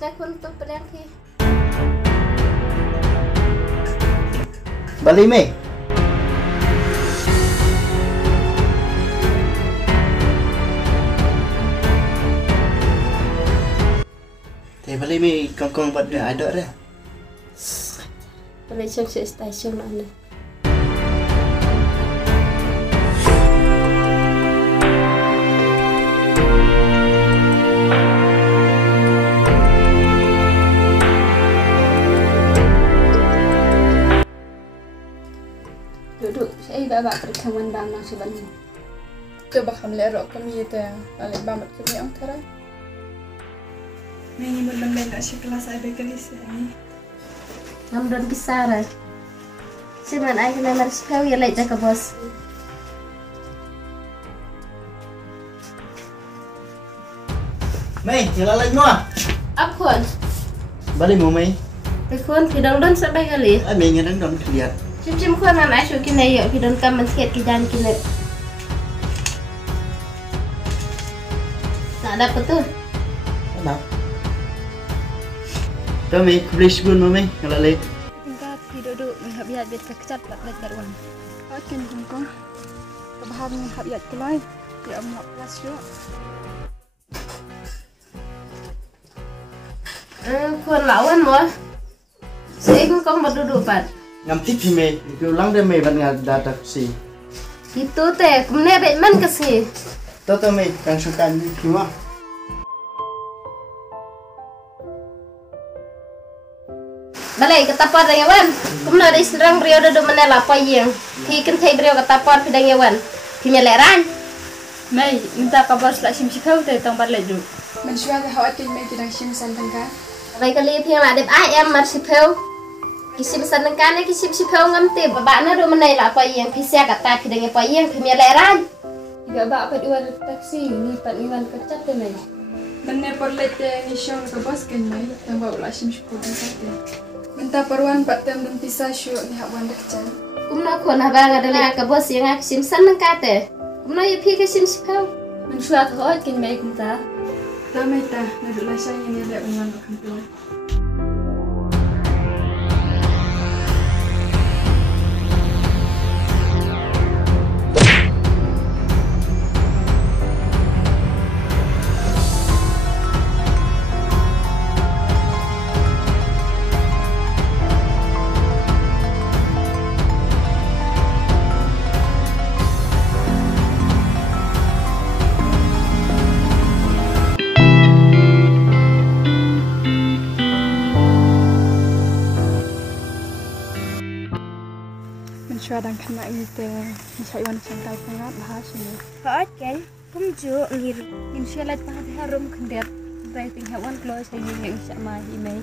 sudah untuk pedang ki. Balik Mei. Balik Mei kong pada ada dah. Balik stasiun mana? Duduk, saya bawa perkawan bang nang sebenarnya. Coba kamu lerok kami itu yang balik banget kami yang terai. Ini benar-benar nak si kelas saya bakery ini. Ngam don kisara. Siman ay kena maris kau ya lek ke bos. Mei, jalan lagi Noah. Apun. Balik mau Mei. Tekun kidang don sampai kali. Mei ngadang don lihat. Cim kuan mam asu kina yo kidon kam sikit kidan kina. Tak dapat tu. Kenapa? Kami kublis pun Mei, kalau lek. Tingkat duduk menghabiat biar kecat bat darwan. Akin kongkong. Kebahan menghabiat kelai. Dia amat kelas juga. Kuan lawan mo. Saya kong berduduk pat. Ngamtik si Mei, ulang deh Mei banget datang si. Itu teh, kemudian Batman kesini. Toto Mei, kang suka ni cuma. Balai ketapar dengan wan. Kemudian ada serang beliau duduk menela payung. Kikan thay beliau ketapar pidang yawan. Kimeleran. Mei, minta kabar selak sim sikau teh tang balik dulu. Mensuat hawatin Mei kidang sim santangka. Balai kali piang ada ayam marsipel. Kisim santangka ni kisim sipel ngamti. Babakna duduk menela payung. Pisah kata pidang payung. Kimeleran. Tiga bak pat iwan taksi ni pat iwan kecat teh Mei. Benar perlet ni syong ke bos kan Mei. Tang bawa sim sikau teh. Minta perwan pat tem dan pisah syuk ni hak wan dekcan. Kumna ko na bang adalah ka bos yang ak sim santangka teh. Kumna yu pi kisim sipel. Mensuat hawat kin Mei kumta. Ramai tah naduk lasanya ni lek menwan kampung. Mensuadang kena itu misal iwan santai pengat bahas ini. Hot kan? Kumju ngir. Insya Allah pahat harum kendet. Rating hewan keluar saya yang bisa mahi Mei.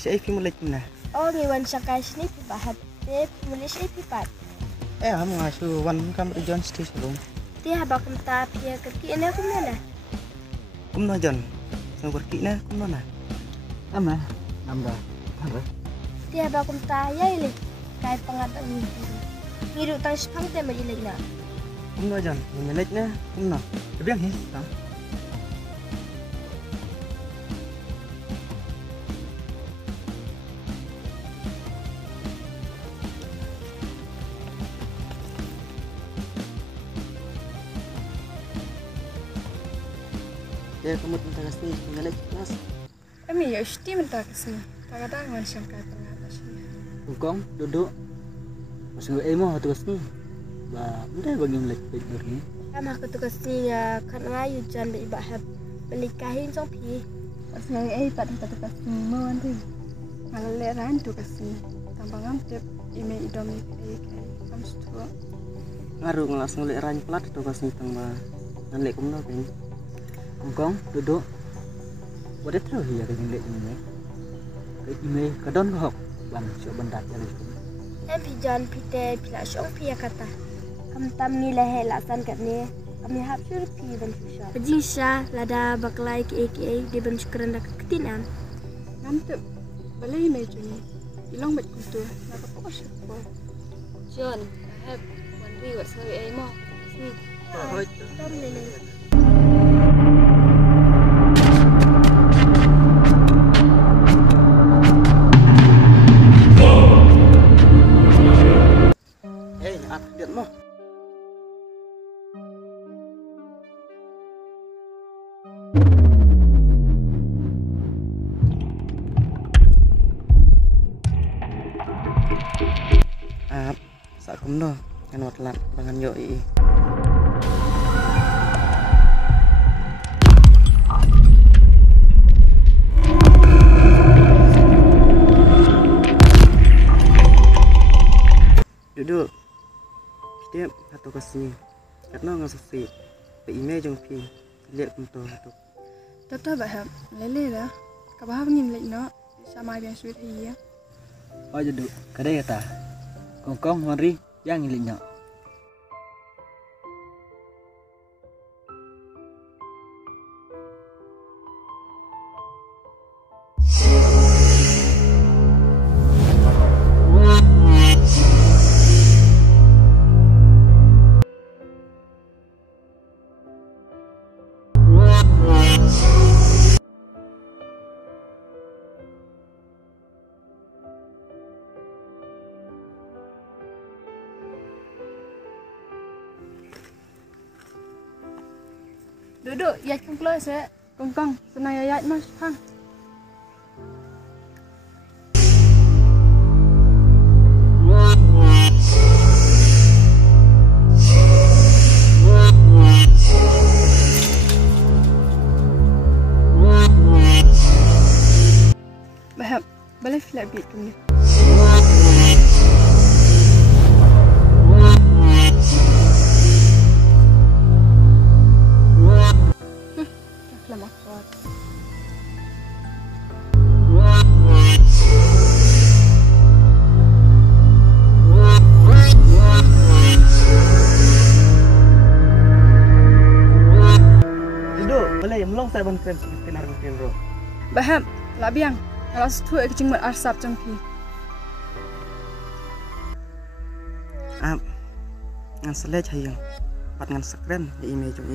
Saya mulai mana? Oh, ngiwan sakai sini pipahat. Mulai saya pipat. Kamu ngasuh wan kamu John Steve belum? Dia bakal tapi ya kaki ini aku mana? Kumno John. Sang berki na kumno na. Ama, amba. Apa? Dia bakal tanya ini. Kayak pengatang ini. Ngiru tang sepang teh majilik na. Kumno John. Majilik na kumno. Kebiang his tang. Ya kamu tentang kasih tinggal lagi kelas. Kami ya usti minta kesini. Tak ada yang sangka pengatasnya. Bukong duduk. Masuk emo atau kesini. Ba, udah bagi melek ni. Kama aku tugas ni ya kan ngayu jan ibahab melikahin song pi. Pas ngai pat tugas ni mau nanti. Kalau leran tugas ni. Tambang amtep ime idomi kamu setua. Ngaruh langsung lek ran plat tugas ni tambah. Nan lek kumno kan. Bukong duduk. Wadah terus ya ke lek ni. Ke ime kadon hok ban syok bandat ya lek. Em pi jan pi te pi la song pi kata. Kam tam ni le lasan kat ni. Kami hap syurti dan susah. Ajinsha lada baklai ke di ben syukuran dak ketinan. Ngantuk. Balai meja ni. Ilang bet kutu. Nak apa siapa? John, hap wan wi wat sawi ai mo. Si. Hoi. Tom lele. At lihat mo. Saat kumno kan watlat bangan yoi. Duduk. Dia atau kasih karena nggak sesuai pe email jong pi lihat untuk itu. Tata bahap. Lele dah. Kabahap ni melek no. Sama yang sulit iya. Oh jadi kadang ya ta. Kongkong mari yang iliknya. Duduk, ya kongkong saya. Kongkong, senang ayat mas, hang. Bahap, boleh flat beat ni. Melong saya bantuan sekitar mungkin bro. Baham, labiang. Kalau setu kecing mat arsap cengpi. Ngan selej hayang. Pat ngan sekren di email jong